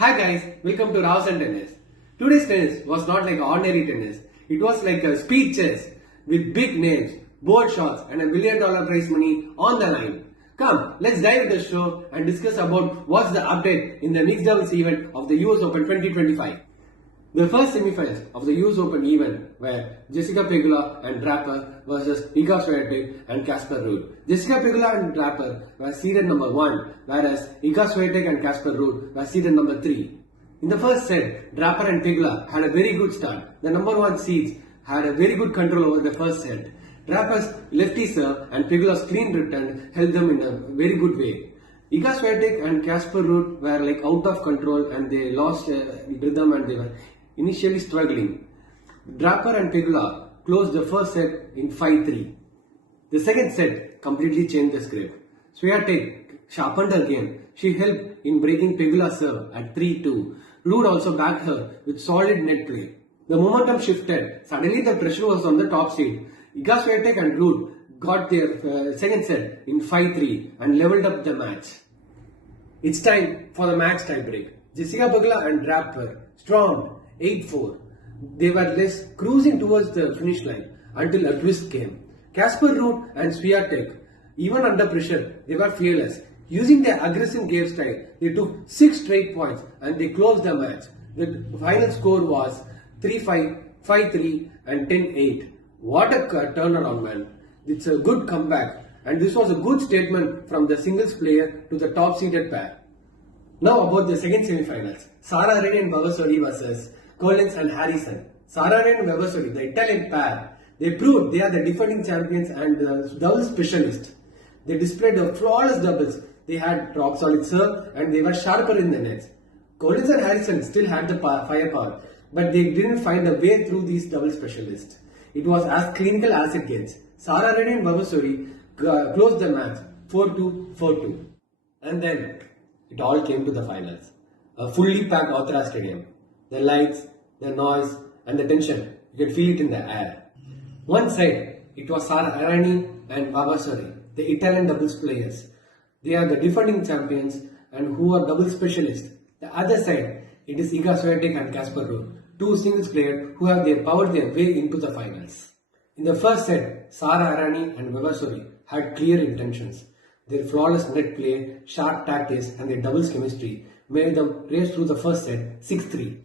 Hi guys, welcome to RAO-SAN tennis. Today's tennis was not like ordinary tennis. It was like a speed chess with big names, bold shots and $1 million prize money on the line. Come, let's dive into the show and discuss about what's the update in the mixed doubles event of the US Open 2025. The first semifinals of the US Open event were Jessica Pegula and Draper versus Iga Swiatek and Casper Ruud. Jessica Pegula and Draper were seeded number 1, whereas Iga Swiatek and Casper Ruud were seeded number 3. In the first set, Draper and Pegula had a very good start. The number 1 seeds had a very good control over the first set. Draper's lefty serve and Pegula's clean return held them in a very good way. Iga Swiatek and Casper Ruud were like out of control and they lost rhythm and they were initially struggling. Draper and Pegula closed the first set in 5-3. The second set completely changed the script. Swiatek sharpened her game. She helped in breaking Pegula's serve at 3-2. Ruud also backed her with solid net play. The momentum shifted. Suddenly the pressure was on the top seed. Iga Swiatek and Ruud got their second set in 5-3 and leveled up the match. It's time for the match tiebreak. Jessica Pegula and Draper stormed 8-4. They were cruising towards the finish line until a twist came. Casper Ruud and Swiatek, even under pressure, they were fearless. Using their aggressive game style, they took 6 straight points and they closed the match. The final score was 3-5, 5-3 and 10-8. What a turnaround, man. It's a good comeback and this was a good statement from the singles player to the top seeded pair. Now about the second semifinals. Sara Errani and Vavasori versus Collins and Harrison. Sara Errani and Vavasori, the Italian pair, they proved they are the defending champions and the doubles specialists. They displayed the flawless doubles. They had rock solid serve and they were sharper in the nets. Collins and Harrison still had the firepower, but they didn't find a way through these double specialists. It was as clinical as it gets. Sara Errani and Vavasori closed the match 4-2, 4-2. And then it all came to the finals. A fully packed Authorized Stadium. The lights, the noise and the tension, you can feel it in the air. One side, it was Sara Errani and Vavasori, the Italian doubles players. They are the defending champions and who are doubles specialists. The other side, it is Iga Swiatek and Casper Ruud, two singles players who have powered their way into the finals. In the first set, Sara Errani and Vavasori had clear intentions. Their flawless net play, sharp tactics and their doubles chemistry made them race through the first set 6-3.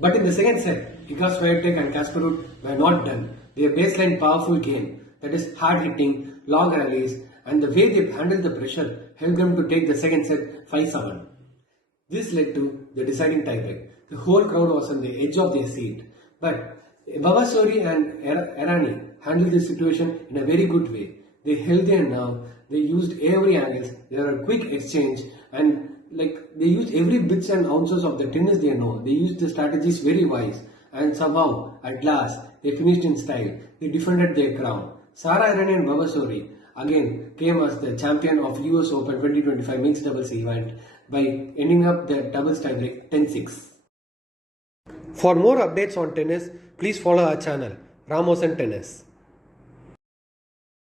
But in the second set, Iga Swiatek and Casper Ruud were not done. Their baseline powerful game, that is hard hitting, long rallies and the way they handled the pressure helped them to take the second set 5-7. This led to the deciding tiebreak. The whole crowd was on the edge of their seat. But Vavasori and Errani handled the situation in a very good way. They held their nerve, they used every angle, there were a quick exchange and they used every bits and ounces of the tennis they know. They used the strategies very wise and somehow at last they finished in style. They defended their crown. Sara Errani and Vavasori again came as the champion of US Open 2025 mixed doubles event by ending up the doubles tiebreak 10-6. For more updates on tennis, please follow our channel RAO-SAN Tennis.